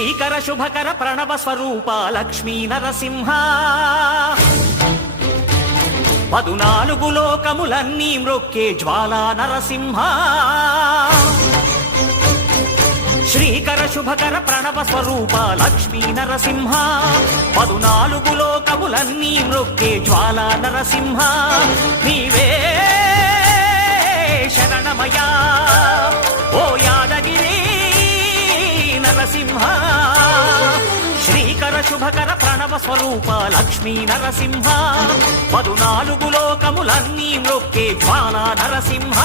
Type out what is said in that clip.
శ్రీకర శుభకర ప్రణవ స్వరూప లక్ష్మీ నరసింహ 14 లోకములన్నీ మ్రొక్కే జ్వాలా నరసింహ శ్రీకర శుభకర ప్రణవ స్వరూప లక్ష్మీ నరసింహ 14 లోకములన్నీ మ్రొక్కే జ్వాలా నరసింహ నీవే శరణమయా ఓ యాదగిరి నరసింహ శ్రీకర శుభకర ప్రణవ స్వరూప లక్ష్మీ నరసింహ 14 లోకములన్నీ మ్రొక్కే జ్వాలా నరసింహ